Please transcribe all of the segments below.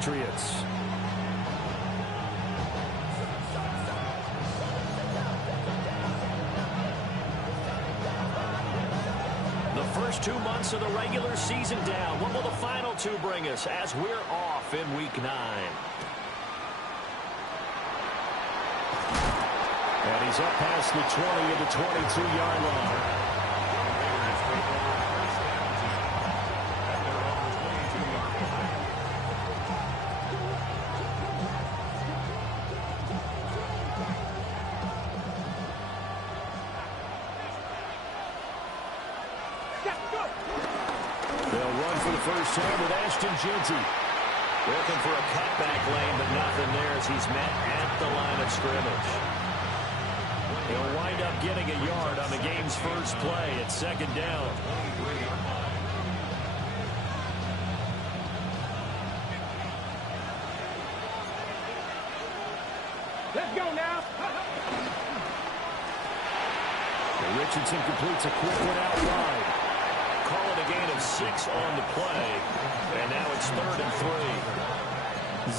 Patriots. The first 2 months of the regular season down. What will the final 2 bring us as we're off in Week 9? And he's up past the 20 at the 22-yard line. Looking for a cutback lane, but nothing there as he's met at the line of scrimmage. He'll wind up getting a yard on the game's first play at 2nd down. Let's go now. Richardson completes a quick one out wide. Call it a gain of 6 on the play. And now it's 3rd and 3.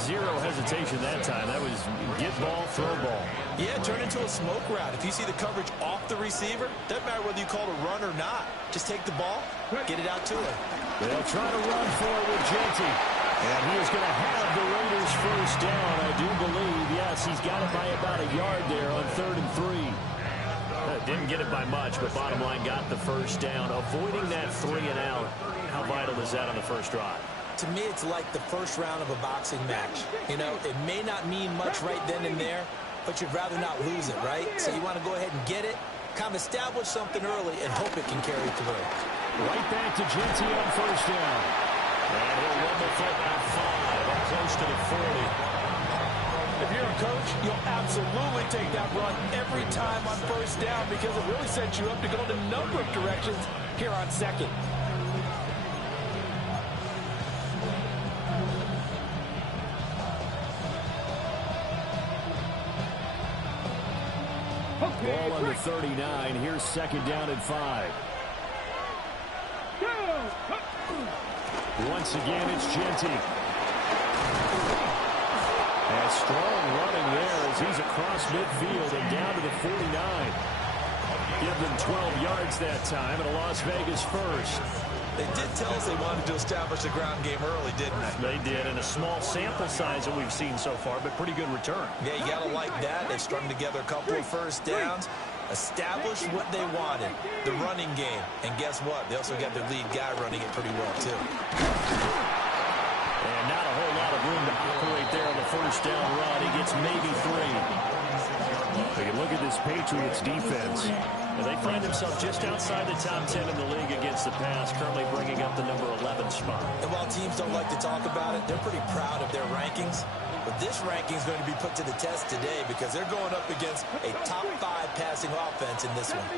Zero hesitation that time. That was get ball, throw ball. Yeah, turn into a smoke route. If you see the coverage off the receiver, doesn't matter whether you call it a run or not. Just take the ball, get it out to him. They'll try to run for it with Genty. And he is going to have the Raiders first down, I do believe. Yes, he's got it by about a yard there on 3rd and 3. Didn't get it by much, but bottom line got the first down. Avoiding that 3 and out. How vital is that on the first drive? To me, it's like the first round of a boxing match. You know, it may not mean much right then and there, but you'd rather not lose it, right? So you want to go ahead and get it, kind of establish something early, and hope it can carry through. Right back to Genty on first down. And he'll run the football 5 up close to the 40. If you're a coach, you'll absolutely take that run every time on first down because it really sets you up to go in a number of directions here on 2nd. Ball on the 39. Here's 2nd down and 5. Once again, it's Genty. And strong running there as he's across midfield and down to the 49. Give them 12 yards that time and a Las Vegas first. They did tell us they wanted to establish the ground game early, didn't they? They did, and a small sample size that we've seen so far, but pretty good return. Yeah, you got to like that. They've strung together a couple of first downs, established what they wanted, the running game. And guess what? They also got their lead guy running it pretty well, too. And not a whole lot of room to operate there on the first down run. He gets maybe 3. Take a look at this Patriots defense. And they find themselves just outside the top 10 in the league against the pass, currently bringing up the number 11 spot. And while teams don't like to talk about it, they're pretty proud of their rankings. But this ranking is going to be put to the test today because they're going up against a top 5 passing offense in this one.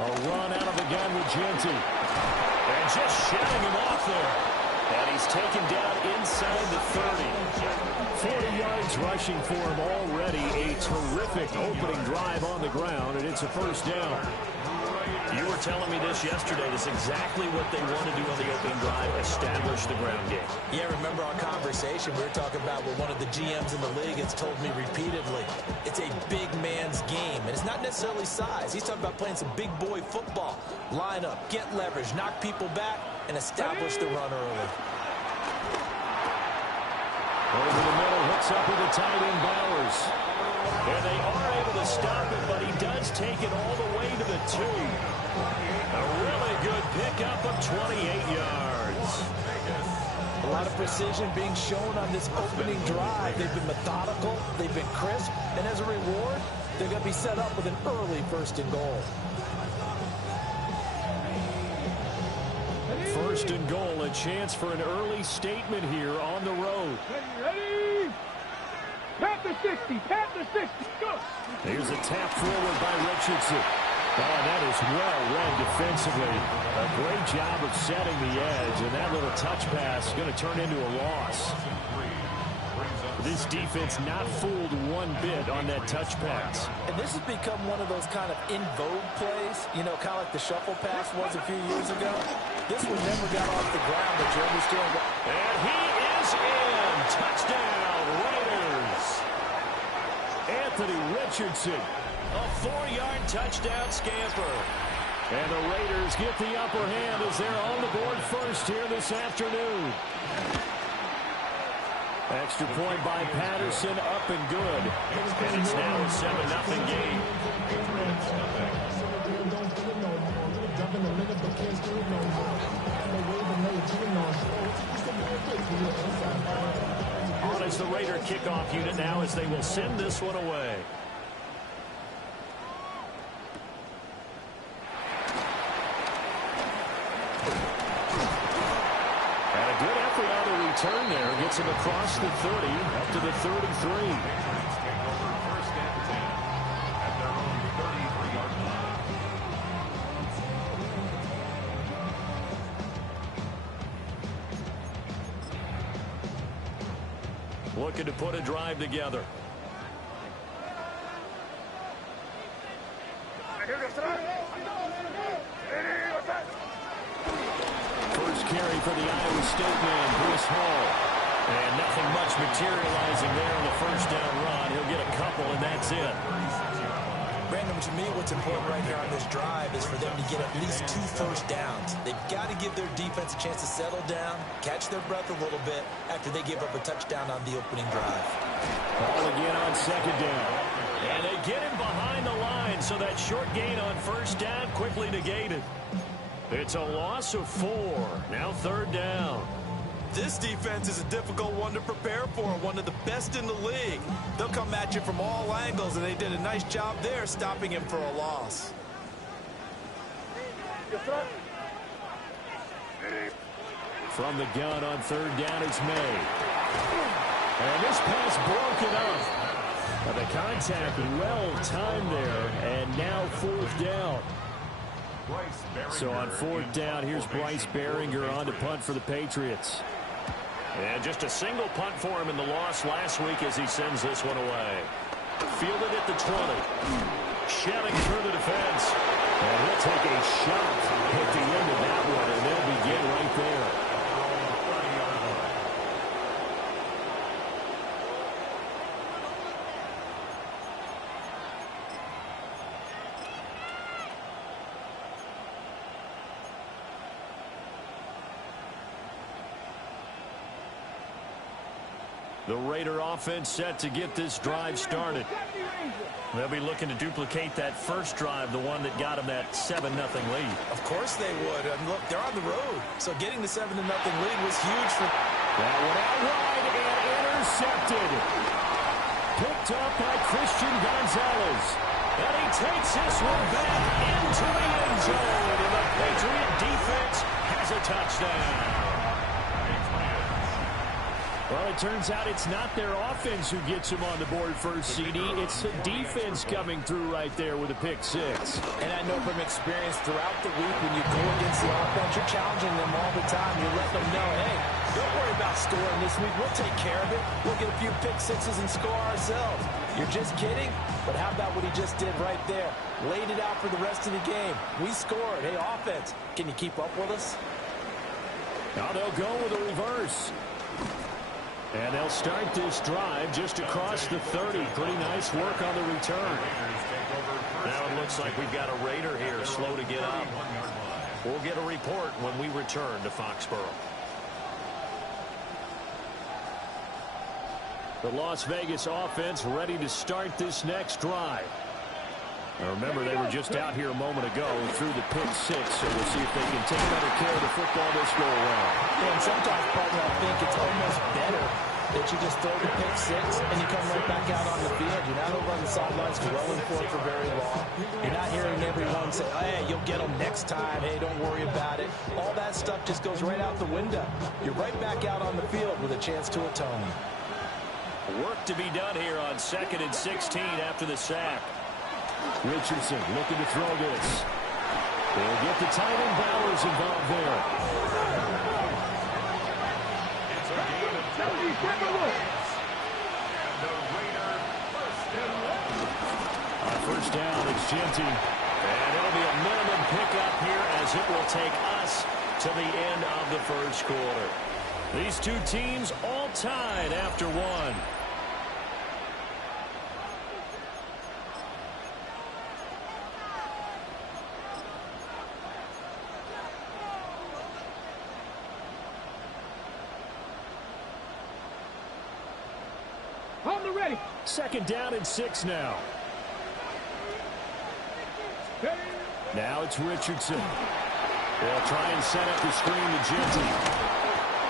A run out of the gun with Genty. And just shutting him off there. And he's taken down inside the 30. 40 yards rushing for him already. A terrific opening drive on the ground, and it's a first down. You were telling me this yesterday. This is exactly what they want to do on the opening drive, establish the ground game. Yeah, remember our conversation we were talking about with one of the GMs in the league has told me repeatedly, it's a big man's game, and it's not necessarily size. He's talking about playing some big boy football. Line up, get leverage, knock people back, and establish the run early. Over the middle, hooks up with the tight end Bowers. And they are able to stop it, but he does take it all the way to the 2. A really good pickup of 28 yards. A lot of precision being shown on this opening drive. They've been methodical, they've been crisp, and as a reward, they're going to be set up with an early 1st and goal. 1st and goal, a chance for an early statement here on the road. Ready? Pat the 60, pat the 60, go! Here's a tap forward by Richardson. Oh, that is well read defensively. A great job of setting the edge, and that little touch pass is going to turn into a loss. This defense not fooled one bit on that touch pass. And this has become one of those kind of in vogue plays, you know, kind of like the shuffle pass was a few years ago. This one never got off the ground, but You understand that? And he is in. Touchdown, Raiders. Anthony Richardson. A 4-yard touchdown scamper. And the Raiders get the upper hand as they're on the board first here this afternoon. Extra point by Patterson, up and good. And it's now a 7-0 game. On as the Raider kickoff unit now as they will send this one away. Turn there, gets him across the 30, up to the 33. Looking to put a drive together. First carry for the Iowa State man, Bruce Hall. And nothing much materializing there in the first down run. He'll get a couple, and that's it. Brandon, to me, what's important right here on this drive is for them to get at least 2 first downs. They've got to give their defense a chance to settle down, catch their breath a little bit after they give up a touchdown on the opening drive. Ball again on second down. And they get him behind the line, so that short gain on first down quickly negated. It's a loss of 4. Now third down. This defense is a difficult one to prepare for, one of the best in the league. They'll come at you from all angles, and they did a nice job there stopping him for a loss. From the gun on third down, it's May. And this pass broken up. But the contact well timed there, and now fourth down. So on fourth down, here's Bryce Baringer on to punt for the Patriots. And just a single punt for him in the loss last week as he sends this one away. Fielded at the 20. Shelling through the defense. And he'll take a shot at the end of that one, and they'll begin right there. The Raider offense set to get this drive started. They'll be looking to duplicate that first drive, the one that got them that 7-0 lead. Of course they would. And look, they're on the road. So getting the 7-0 lead was huge for... That one out wide and intercepted. Picked up by Christian Gonzalez. And he takes this one back into the end zone. And the Patriot defense has a touchdown. Well, it turns out it's not their offense who gets them on the board first, CD. It's the defense coming through right there with a pick six. And I know from experience throughout the week when you go against the offense, you're challenging them all the time. You're letting them know, hey, don't worry about scoring this week. We'll take care of it. We'll get a few pick sixes and score ourselves. You're just kidding? But how about what he just did right there? Laid it out for the rest of the game. We scored. Hey, offense, can you keep up with us? Now they'll go with a reverse. And they'll start this drive just across the 30. Pretty nice work on the return. Now it looks like we've got a Raider here slow to get up. We'll get a report when we return to Foxborough. The Las Vegas offense ready to start this next drive. Now remember, they were just out here a moment ago and threw the pick six, so we'll see if they can take better care of the football this go around. Yeah, and sometimes, partner, I think it's almost better that you just throw the pick six and you come right back out on the field. You're not over on the sidelines dwelling for it for very long. You're not hearing everyone say, hey, you'll get them next time. Hey, don't worry about it. All that stuff just goes right out the window. You're right back out on the field with a chance to atone. Work to be done here on 2nd and 16 after the sack. Richardson looking to throw this. They'll get the tight end Bowers involved there. On first down, it's Genty. And it'll be a minimum pickup here as it will take us to the end of the first quarter. These two teams all tied after one. Ready. Second down and 6 now. Now it's Richardson. They'll try and set up the screen to Genty.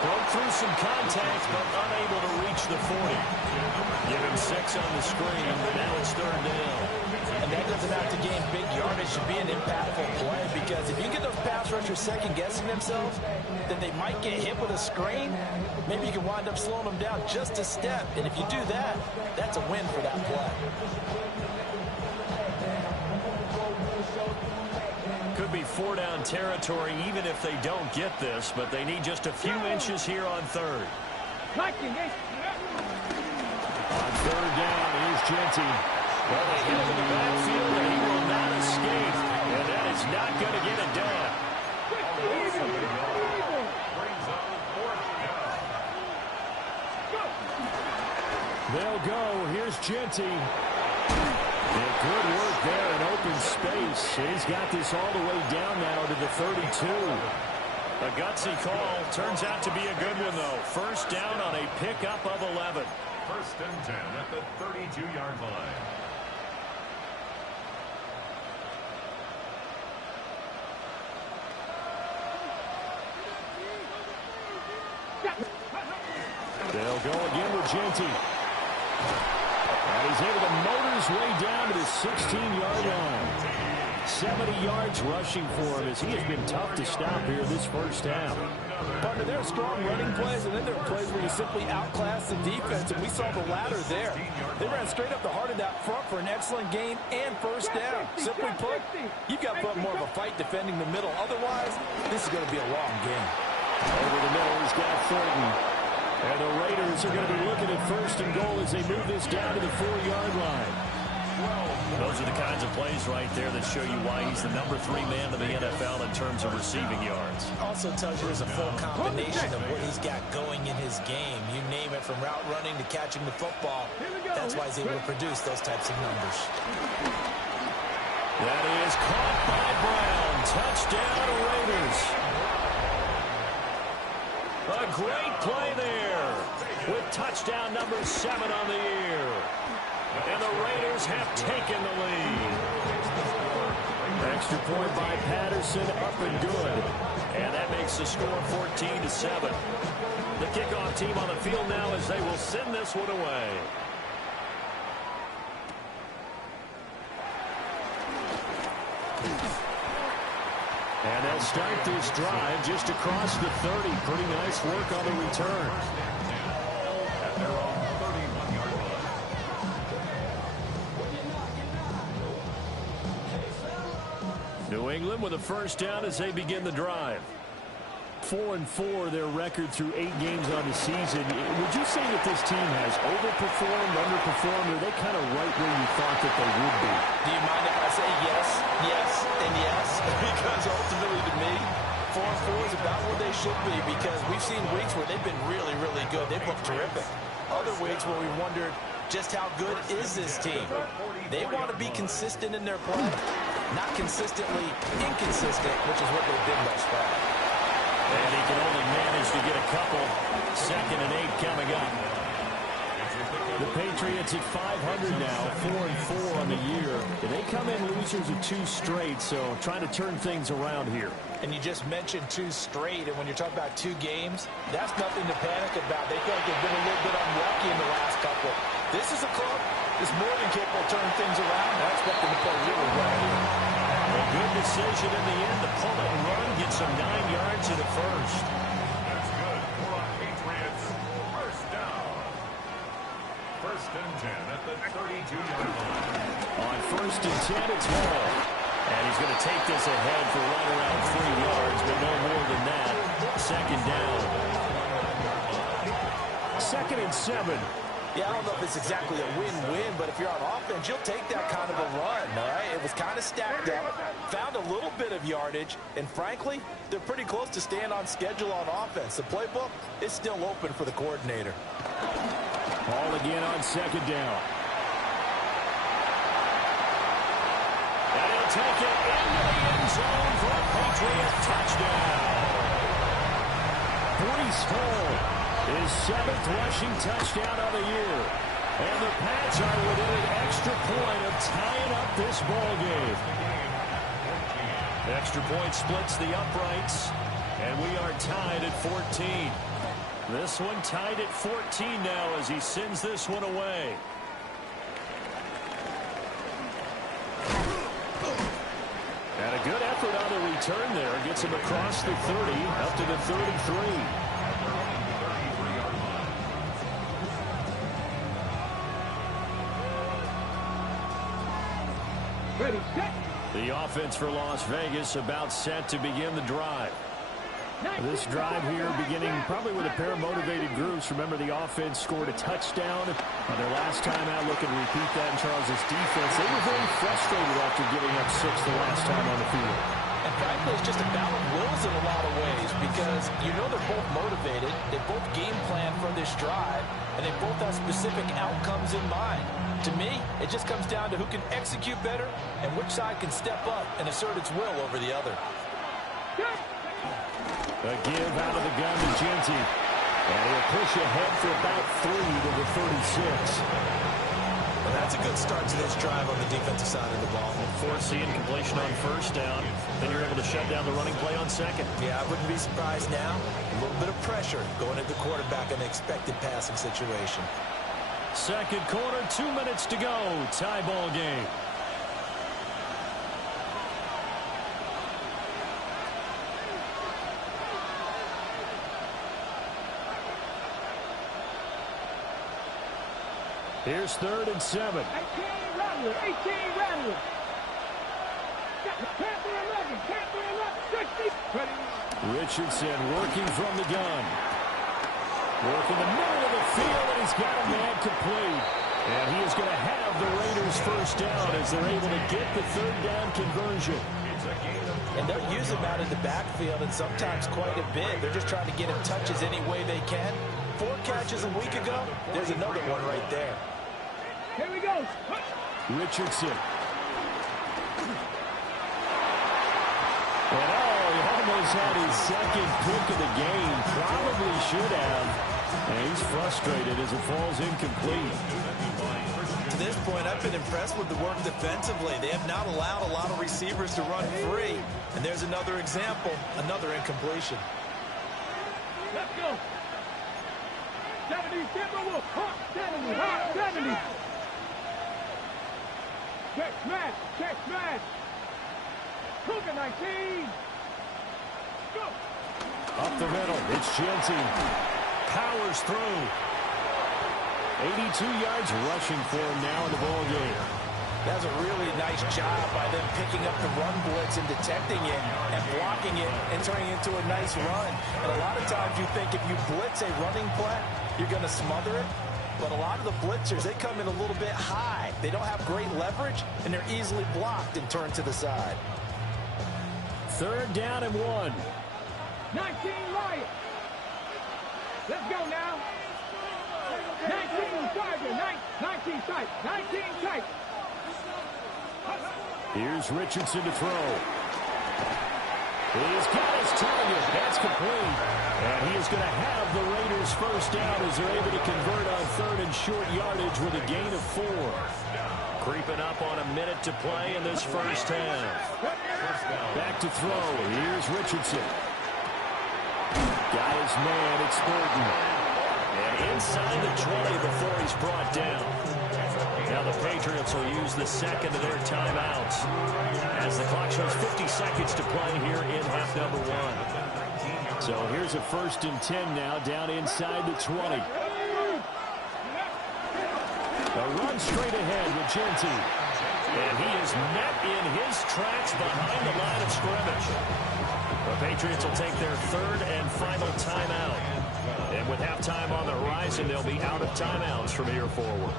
Broke through some contact, but unable to reach the 40. Give him 6 on the screen, but now it's third down. And that doesn't have to gain big yardage to be an impactful play, because if you get those pass rushers second-guessing themselves, then they might get hit with a screen. Maybe you can wind up slowing them down just a step. And if you do that, that's a win for that play. Could be 4-down territory even if they don't get this, but they need just a few inches here on third. On third down, here's Genty. Well, they hit him in the backfield, and he will not escape. And that is not going to get it down. They'll go. Here's Genty. And good work there in open space. He's got this all the way down now to the 32. A gutsy call. Turns out to be a good one, though. First down on a pickup of 11. First and 10 at the 32-yard line. They'll go again with Genty. And he's able to motor his way down to the 16-yard line. 70 yards rushing for him as he has been tough to stop here this first half. Partner, there are strong running plays, and then there are plays where you simply outclass the defense, and we saw the latter there. They ran straight up the heart of that front for an excellent gain and first down. Simply put, you've got to put more of a fight defending the middle. Otherwise, this is going to be a long game. Over the middle, he's got Thornton. And the Raiders are going to be looking at first and goal as they move this down to the 4-yard line. Those are the kinds of plays right there that show you why he's the number 3 man in the NFL in terms of receiving yards. Also tells you there's a full combination of what he's got going in his game. You name it, from route running to catching the football. That's why he's able to produce those types of numbers. That is caught by Brown. Touchdown, Raiders. A great play there with touchdown number 7 on the year. And the Raiders have taken the lead. Extra point by Patterson, up and good. And that makes the score 14-7. The kickoff team on the field now as they will send this one away. And they'll start this drive just across the 30. Pretty nice work on the return. At their own 31-yard line. New England with a first down as they begin the drive. 4-4 their record through 8 games on the season. Would you say that this team has overperformed, underperformed, or are they kind of right where you thought that they would be? Do you mind if I say yes, yes, and yes? Because ultimately to me, 4-4 is about where they should be, because we've seen weeks where they've been really, really good. They've looked terrific. Other weeks where we wondered just how good is this team. They want to be consistent in their play, not consistently inconsistent, which is what they've been thus far. And he can only manage to get a couple. 2nd and 8 coming up. The Patriots at 500 now, 4-4 on the year. And they come in losers of 2 straight, so trying to turn things around here. And you just mentioned 2 straight, and when you're talking about 2 games, that's nothing to panic about. They feel like they've been a little bit unlucky in the last couple. This is a club that's more than capable of turning things around. I expect them to play really well here. A good decision in the end to pull it and run, get some 9 yards in the first. That's good for a Patriots first down. First and 10 at the 32-yard line. On first and 10, it's Hall. And he's going to take this ahead for right around 3 yards, but no more than that. 2nd down. 2nd and 7. Yeah, I don't know if it's exactly a win-win, but if you're on offense, you'll take that kind of a run, all right? It was kind of stacked up, found a little bit of yardage, and frankly, they're pretty close to staying on schedule on offense. The playbook is still open for the coordinator. Ball again on second down. And he'll take it into the end zone for a Patriot touchdown. Breece Hall, his 7th rushing touchdown of the year. And the Pats are within an extra point of tying up this ball game. Extra point splits the uprights, and we are tied at 14. This one tied at 14 now as he sends this one away. And a good effort on the return there. Gets him across the 30, up to the 33. Ready, set. The offense for Las Vegas about set to begin the drive. This drive here beginning probably with a pair of motivated groups. Remember, the offense scored a touchdown on their last time out. Look and repeat that in Charles' defense. They were very frustrated after giving up 6 the last time on the field. And frankly, it's just a battle of wills in a lot of ways because you know they're both motivated. They both game plan for this drive, and they both have specific outcomes in mind. To me, it just comes down to who can execute better and which side can step up and assert its will over the other. A give out of the gun to Genty. And he'll push ahead for about 3 to the 36. Well, that's a good start to this drive on the defensive side of the ball. Forcing completion on first down. Then you're able to shut down the running play on second. Yeah, I wouldn't be surprised now. A little bit of pressure going at the quarterback in the expected passing situation. Second quarter, 2 minutes to go. Tie ball game. Here's 3rd and 7. 18 Rattler. Panther 11, 60. Richardson working from the gun. Working the middle of the field, and he's got a man complete. And he is going to have the Raiders first down as they're able to get the 3rd down conversion. And they'll use him out of the backfield, and sometimes quite a bit. They're just trying to get him touches any way they can. 4 catches a week ago. There's another one right there. Here we go. Richardson. And he almost had his 2nd pick of the game. Probably should have. And he's frustrated as it falls incomplete. To this point, I've been impressed with the work defensively. They have not allowed a lot of receivers to run free. And there's another example, another incompletion. Let's go. 70, 70. Check smash. Cougar 19. Go. Up the middle, it's Genty. Powers through. 82 yards rushing for him now in the ball game. That's a really nice job by them picking up the run blitz and detecting it and blocking it and turning it into a nice run. And a lot of times you think if you blitz a running play, you're going to smother it. But a lot of the blitzers, they come in a little bit high. They don't have great leverage, and they're easily blocked and turned to the side. 3rd down and 1. 19 Riot. Let's go now. 19 Tiger. 19 tight. 19 tight. Here's Richardson to throw. He's got his target. That's complete. And he is going to have the Raiders first down as they're able to convert on 3rd and short yardage with a gain of 4. Creeping up on a minute to play in this first half. Back to throw. Here's Richardson. Got his man. It's Burton. And inside the 20 before he's brought down. Now the Patriots will use the 2nd of their timeouts as the clock shows 50 seconds to play here in half number 1. So here's a 1st and 10 now down inside the 20. A run straight ahead with Genty. And he is met in his tracks behind the line of scrimmage. The Patriots will take their 3rd and final timeout. And with halftime on the horizon, series, and they'll be out of timeouts from here forward.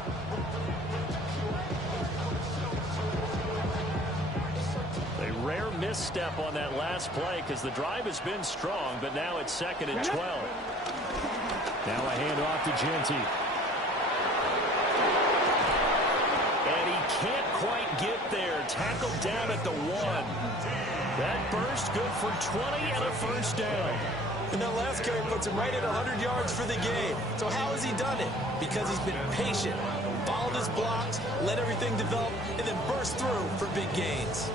A rare misstep on that last play because the drive has been strong, but now it's 2nd and 12. Now a handoff to Genty. And he can't quite get there. Tackled down at the 1. That burst good for 20 and a first down. And that last carry puts him right at 100 yards for the game. So how has he done it? Because he's been patient, followed his blocks, let everything develop, and then burst through for big gains.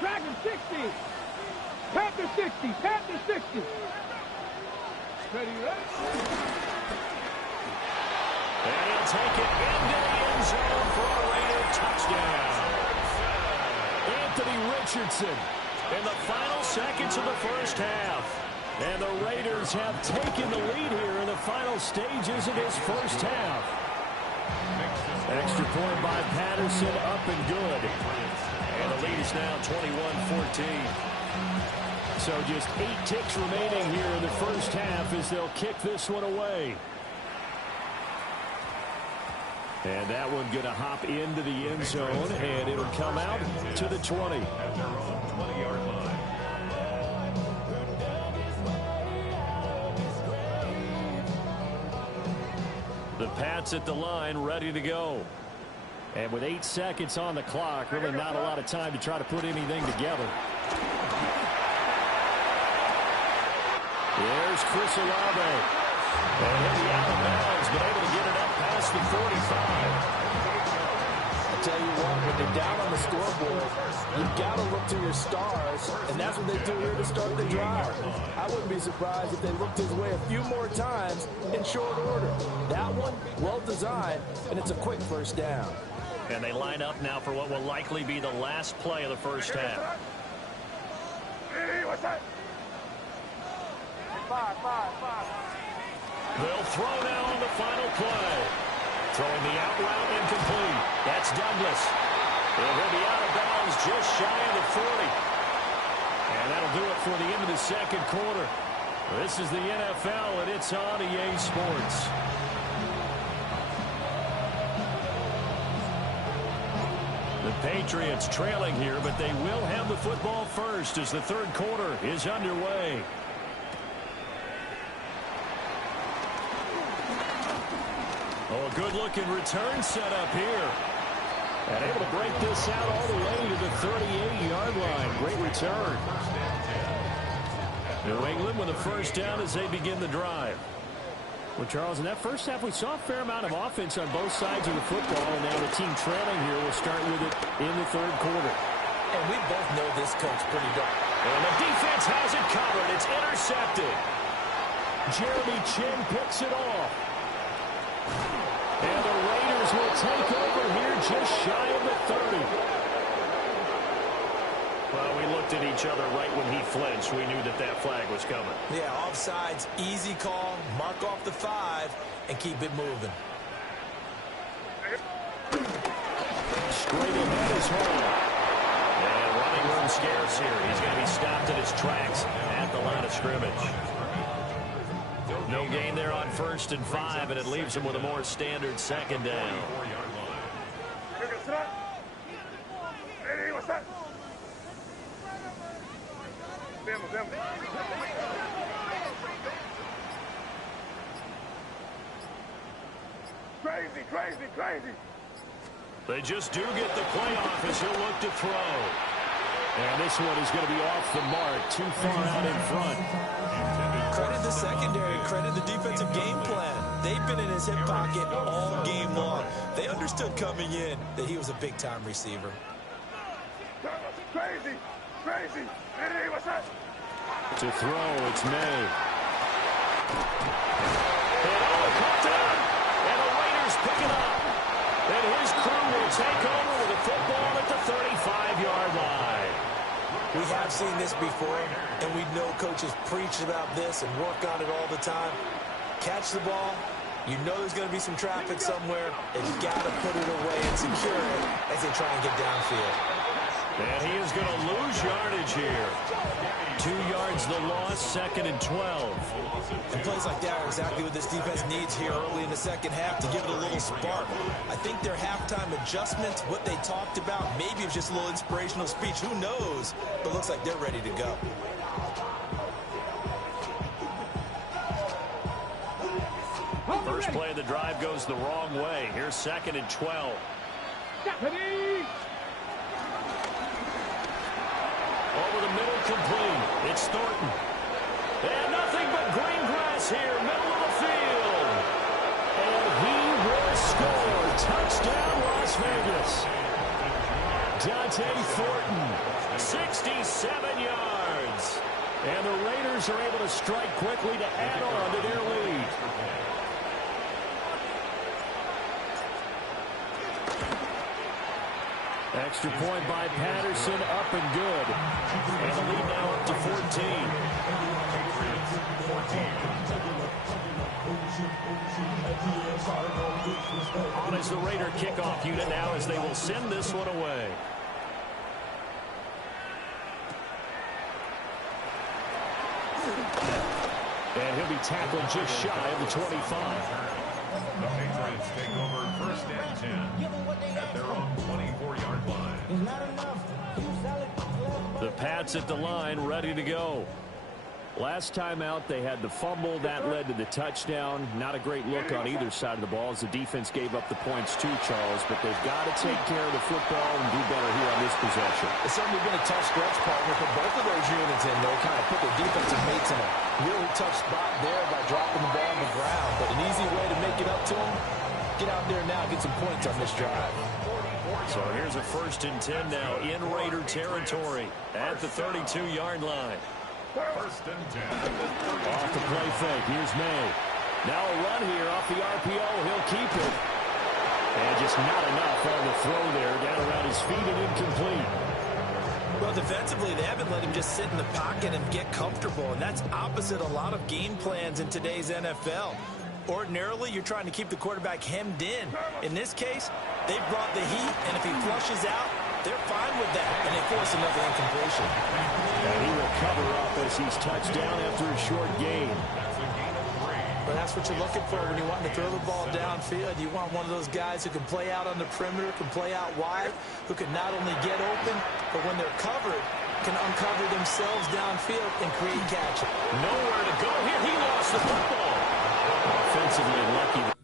Dragon 60. Panther 60. Panther 60. Ready, ready. And he'll take it into the end zone for a Raider touchdown. Anthony Richardson in the final seconds of the first half. And the Raiders have taken the lead here in the final stages of this first half. Extra point by Patterson, up and good. And the lead is now 21-14. So just 8 ticks remaining here in the first half as they'll kick this one away. And that one going to hop into the end zone, and it'll come out to the 20. At their own 20-yard line. The Pats at the line, ready to go. And with 8 seconds on the clock, really not a lot of time to try to put anything together. There's Chris Olave. And he'll be out of bounds, but able to get it up past the 45. I tell you what, when they're down on the scoreboard, you've got to look to your stars, and that's what they do here to start the drive. I wouldn't be surprised if they looked his way a few more times in short order. That one, well designed, and it's a quick first down. And they line up now for what will likely be the last play of the first half. Hey, what's that? Five. They'll throw now on the final play. Throwing the out route incomplete. That's Douglas. And he'll be out of bounds just shy of the 40. And that'll do it for the end of the second quarter. This is the NFL, and it's on EA Sports. The Patriots trailing here, but they will have the football first as the third quarter is underway. Oh, a good-looking return set up here. And able to break this out all the way to the 38-yard line. Great return. New England with a first down as they begin the drive. Well, Charles, in that first half, we saw a fair amount of offense on both sides of the football, and now the team trailing here will start with it in the third quarter. And we both know this coach pretty darn. And the defense has it covered. It's intercepted. Jeremy Chin picks it off. And the Raiders will take over here just shy of the 30. Well, we looked at each other right when he flinched. We knew that that flag was coming. Yeah, offsides, easy call, mark off the 5, and keep it moving. Straight ahead is Hall. And running room scarce here. He's going to be stopped at his tracks at the line of scrimmage. No gain there on 1st and 5, and it leaves him with a more standard second down. Hey, what's that? Crazy. They just do get the playoff as he'll look to throw. And this one is going to be off the mark, too far out in front. Credit the secondary, credit the defensive game plan. They've been in his hip pocket all game long. They understood coming in that he was a big-time receiver. Crazy. Hey, what's that? To throw, it's May. And caught it. And the Raiders pick it up. And his crew will take over with the football at the 35-yard line. We have seen this before, and we know coaches preach about this and work on it all the time. Catch the ball. You know there's going to be some traffic somewhere, and you got to put it away and secure it as they try and get downfield. And he is going to lose yardage here. 2 yards the loss, 2nd and 12. And plays like that are exactly what this defense needs here early in the second half to give it a little spark. I think their halftime adjustment, what they talked about, maybe it was just a little inspirational speech. Who knows? But it looks like they're ready to go. First play of the drive goes the wrong way. Here's 2nd and 12. Over the middle, complete. It's Thornton. And nothing but green grass here, middle of the field. And he will score. Touchdown, Las Vegas. Dante Thornton, 67 yards. And the Raiders are able to strike quickly to add on to their lead. Extra point by Patterson, up and good. And the lead now up to 14. On is the Raider kickoff unit now as they will send this one away. And he'll be tackled just shy of the 25. The Patriots take over 1st and 10 at their own 24-yard line. The Pats at the line, ready to go. Last time out, they had the fumble. That led to the touchdown. Not a great look on either side of the ball as the defense gave up the points too, Charles. But they've got to take care of the football and do better here on this possession. It's certainly been a tough stretch, partner, for both of those units in there. Kind of put their defensive mates in a really tough spot there by dropping the ball on the ground. But an easy way to make it up to them, get out there now, get some points on this drive. So here's a 1st and 10 now in Raider territory at the 32-yard line. 1st and 10 at the 32. Off the play fake. Here's May. Now a run here off the RPO. He'll keep it. And just not enough on the throw there. Down around his feet and incomplete. Well, defensively, they haven't let him just sit in the pocket and get comfortable. And that's opposite a lot of game plans in today's NFL. Ordinarily, you're trying to keep the quarterback hemmed in. In this case, they brought the heat, and if he flushes out, they're fine with that, and they force another incompletion. And he will cover up as he's touched down after a short gain. But that's what you're looking for when you want to throw the ball downfield. You want one of those guys who can play out on the perimeter, can play out wide, who can not only get open, but when they're covered, can uncover themselves downfield and create catch. Nowhere to go here. He lost the football. Offensively lucky.